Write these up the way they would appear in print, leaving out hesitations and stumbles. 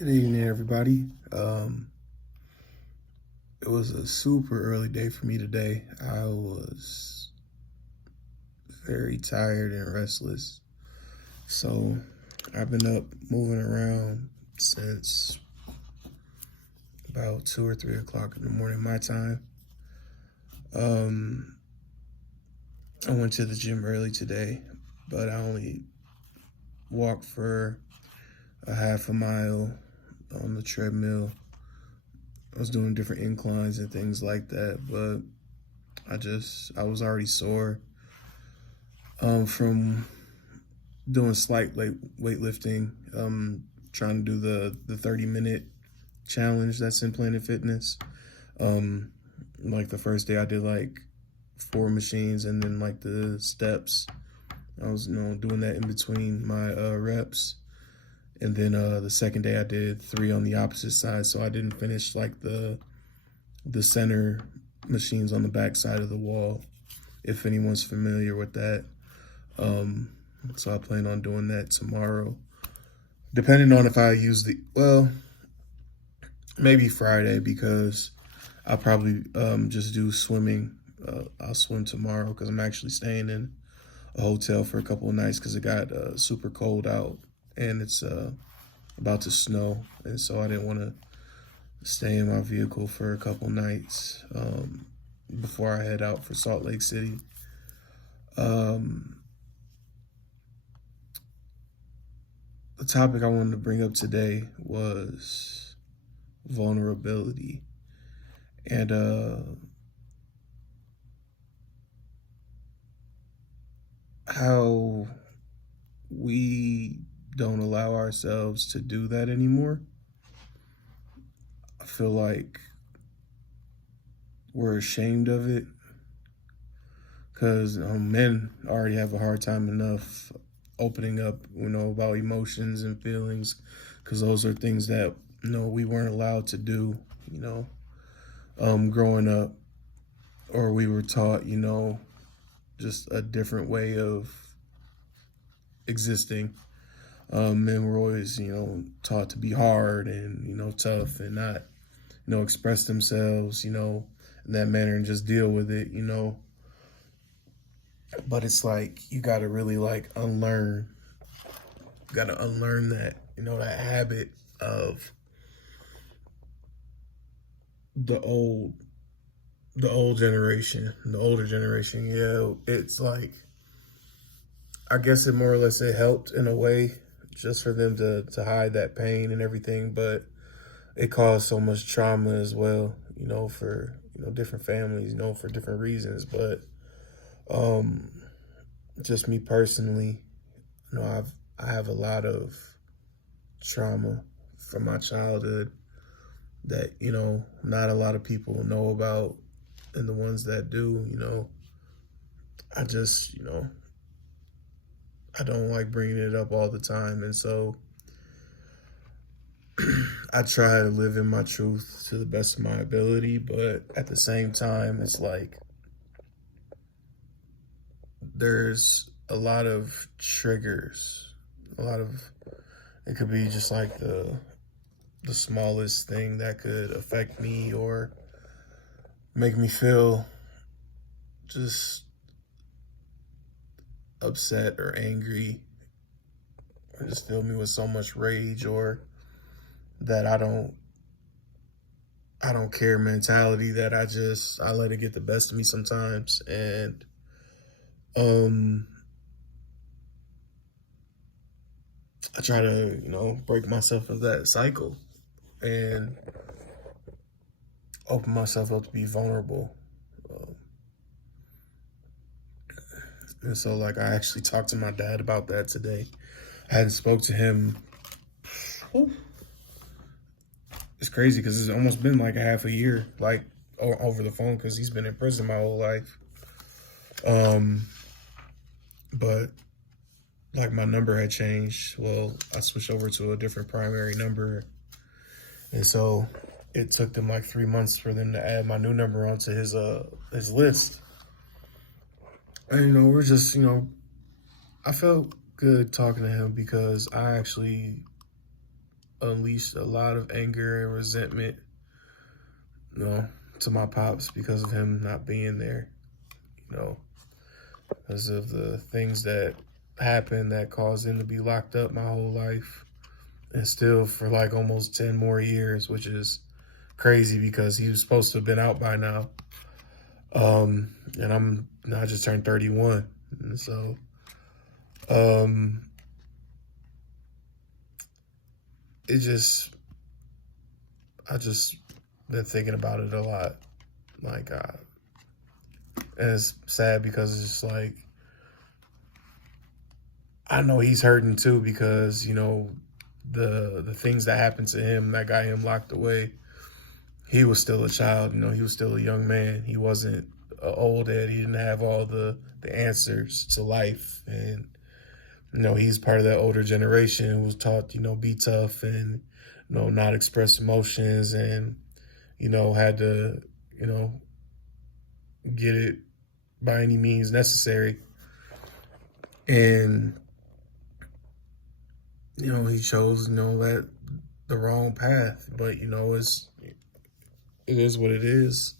Good evening, everybody. It was a super early day for me today. I was very tired and restless. So I've been up moving around since about 2 or 3 o'clock in the morning, my time. Um, I went to the gym early today, but I only walked for a half a mile on the treadmill. I was doing different inclines and things like that, but I was already sore from doing slight weightlifting, trying to do the 30-minute challenge that's in Planet Fitness. Um, like the first day I did like 4 machines and then like the steps. I was doing that in between my reps. And then the second day I did 3 on the opposite side, so I didn't finish like the center machines on the back side of the wall, if anyone's familiar with that. So I plan on doing that tomorrow, depending on if I use maybe Friday, because I'll probably just do swimming. I'll swim tomorrow because I'm actually staying in a hotel for a couple of nights because it got super cold out and it's about to snow, and so I didn't want to stay in my vehicle for a couple nights before I head out for Salt Lake City. Um, the topic I wanted to bring up today was vulnerability and how we don't allow ourselves to do that anymore. I feel like we're ashamed of it because men already have a hard time enough opening up, about emotions and feelings, because those are things that we weren't allowed to do, growing up, or we were taught, just a different way of existing. Men were always, taught to be hard and tough and not, express themselves, in that manner and just deal with it. But it's like you got to really like unlearn. You got to unlearn that, that habit of the old, the old generation, the older generation. Yeah, it's like I guess it more or less it helped in a way just for them to hide that pain and everything, but it caused so much trauma as well, for different families, for different reasons. But um just me personally, I have a lot of trauma from my childhood that, not a lot of people know about, and the ones that do, I just, I don't like bringing it up all the time. And so I try to live in my truth to the best of my ability, but at the same time, it's like there's a lot of triggers, a lot of it could be just like the smallest thing that could affect me or make me feel just upset or angry, or just fill me with so much rage, or that I don't care mentality that I let it get the best of me sometimes. And um I try to, break myself of that cycle and open myself up to be vulnerable. Um, and so like I actually talked to my dad about that today. I hadn't spoke to him. Whew, it's crazy because it's almost been like a half a year, like over the phone, because he's been in prison my whole life. Um, but like my number had changed. Well, I switched over to a different primary number, and so it took them like 3 months for them to add my new number onto his list. And we're just I felt good talking to him because I actually unleashed a lot of anger and resentment, you know, to my pops because of him not being there, you know, because of the things that happened that caused him to be locked up my whole life and still for like almost 10 more years, which is crazy because he was supposed to have been out by now. And I just turned 31. And so, um, I just been thinking about it a lot. Like, and it's sad because it's just like, I know he's hurting too because, you know, the things that happened to him that got him locked away, he was still a child, you know, he was still a young man. He wasn't old Ed. He didn't have all the answers to life. And, you know, he's part of that older generation who was taught, you know, be tough and, you know, not express emotions and, you know, had to, you know, get it by any means necessary. And, you know, he chose, you know, that the wrong path. But, you know, it is what it is.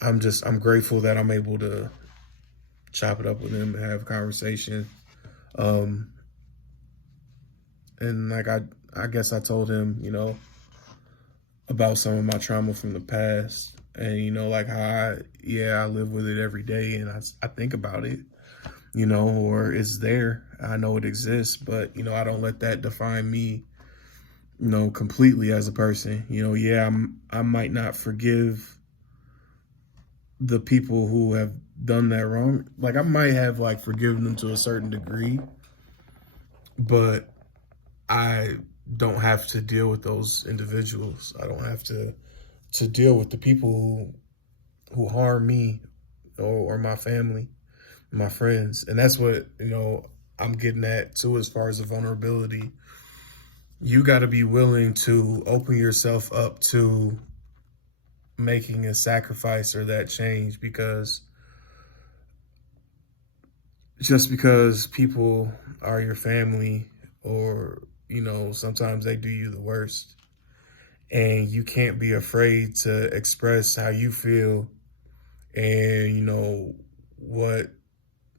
I'm grateful that I'm able to chop it up with him and have a conversation. And like, I guess I told him, you know, about some of my trauma from the past and, you know, like how I live with it every day and I think about it, you know, or it's there. I know it exists, but, you know, I don't let that define me, you know, completely as a person. You know, I might not forgive the people who have done that wrong. Like I might have like forgiven them to a certain degree, but I don't have to deal with those individuals. I don't have to deal with the people who harm me or my family, my friends. And that's what, you know, I'm getting at too as far as the vulnerability. You got to be willing to open yourself up to making a sacrifice or that change, because just because people are your family or, you know, sometimes they do you the worst, and you can't be afraid to express how you feel and, you know, what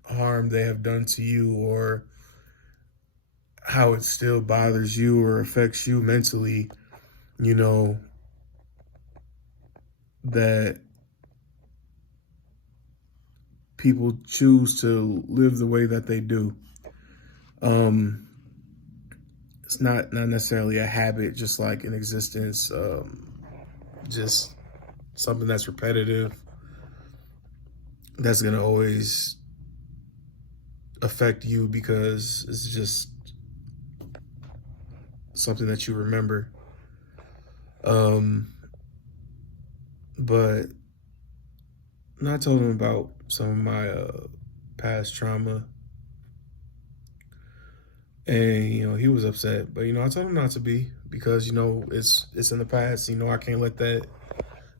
harm they have done to you or how it still bothers you or affects you mentally, you know, that people choose to live the way that they do. It's not necessarily a habit, just like an existence, just something that's repetitive, that's gonna always affect you because it's just something that you remember. But I told him about some of my past trauma, and you know he was upset. But you know I told him not to be, because you know it's in the past. You know I can't let that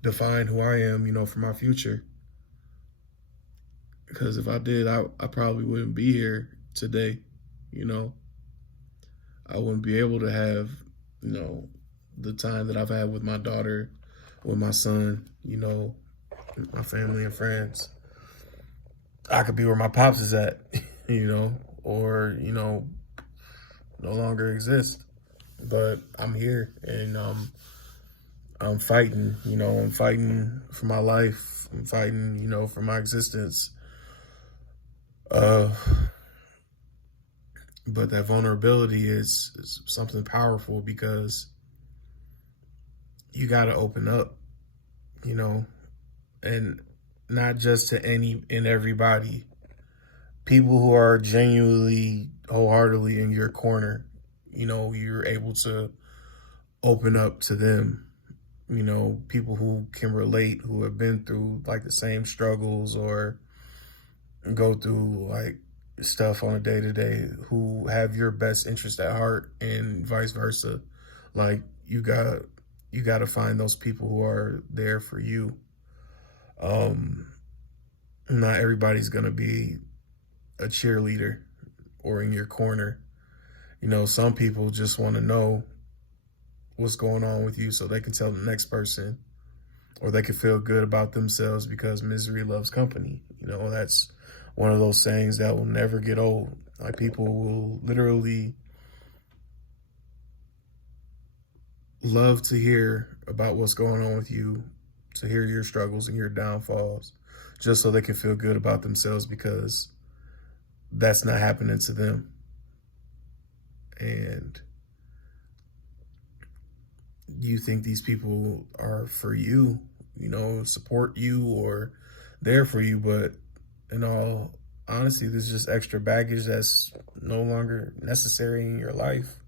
define who I am. You know, for my future. Because if I did, I probably wouldn't be here today. You know, I wouldn't be able to have, you know, the time that I've had with my daughter, with my son, you know, my family and friends. I could be where my pops is at, you know, or, you know, no longer exist. But I'm here and I'm fighting, you know, I'm fighting for my life. I'm fighting, you know, for my existence. But that vulnerability is something powerful, because you got to open up, you know, and not just to any and everybody. People who are genuinely, wholeheartedly in your corner, you know, you're able to open up to them. You know, people who can relate, who have been through like the same struggles or go through like stuff on a day to day, who have your best interest at heart, and vice versa. Like you got to find those people who are there for you. Not everybody's gonna be a cheerleader or in your corner. You know, some people just want to know what's going on with you so they can tell the next person, or they can feel good about themselves because misery loves company. You know, that's one of those sayings that will never get old. Like, people will literally love to hear about what's going on with you, to hear your struggles and your downfalls, just so they can feel good about themselves because that's not happening to them. And you think these people are for you, you know, support you or there for you, but in all honesty, there's just extra baggage that's no longer necessary in your life.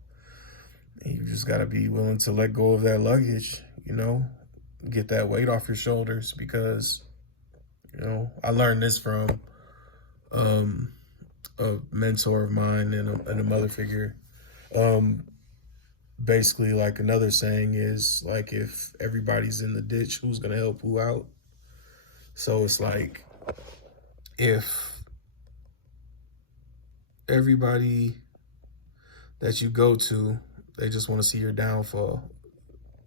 And you just got to be willing to let go of that luggage, you know, get that weight off your shoulders because, you know, I learned this from a mentor of mine and a mother figure. Basically, like, another saying is, like, if everybody's in the ditch, who's going to help who out? So it's like, if everybody that you go to, they just want to see your downfall,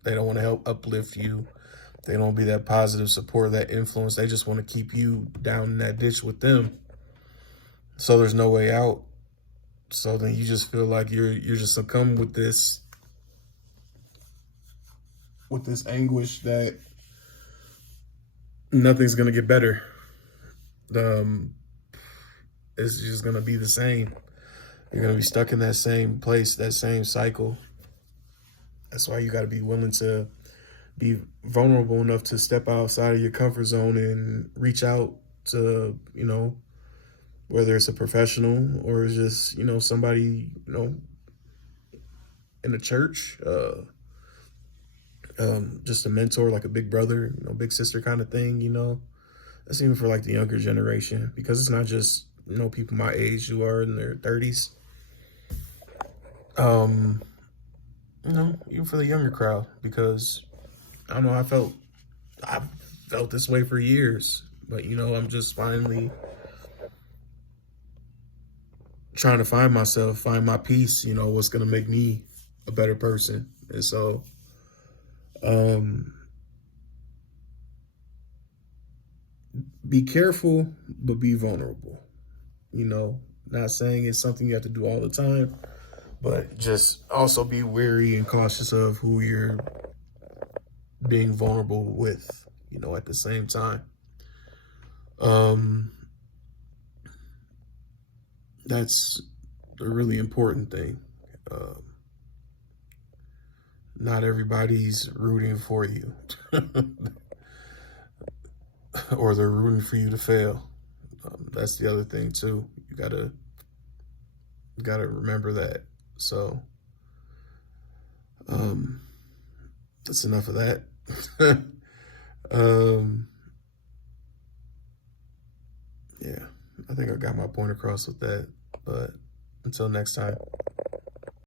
they don't want to help uplift you, they don't be that positive support, that influence, they just want to keep you down in that ditch with them, so there's no way out. So then you just feel like you're just succumbed with this anguish that nothing's gonna get better. It's just gonna be the same. You're gonna be stuck in that same place, that same cycle. That's why you got to be willing to be vulnerable enough to step outside of your comfort zone and reach out to, you know, whether it's a professional or just, you know, somebody, you know, in a church, just a mentor, like a big brother, you know, big sister kind of thing, you know. That's even for like the younger generation, because it's not just, you know, people my age who are in their 30s. You know, even for the younger crowd, because I don't know, I've felt this way for years, but, you know, I'm just finally trying to find myself, find my peace, you know, what's going to make me a better person. And so, be careful, but be vulnerable. You know, not saying it's something you have to do all the time, but just also be wary and cautious of who you're being vulnerable with, you know, at the same time. That's a really important thing. Not everybody's rooting for you or they're rooting for you to fail. That's the other thing too. You gotta remember that. So, that's enough of that. Yeah, I think I got my point across with that. But until next time.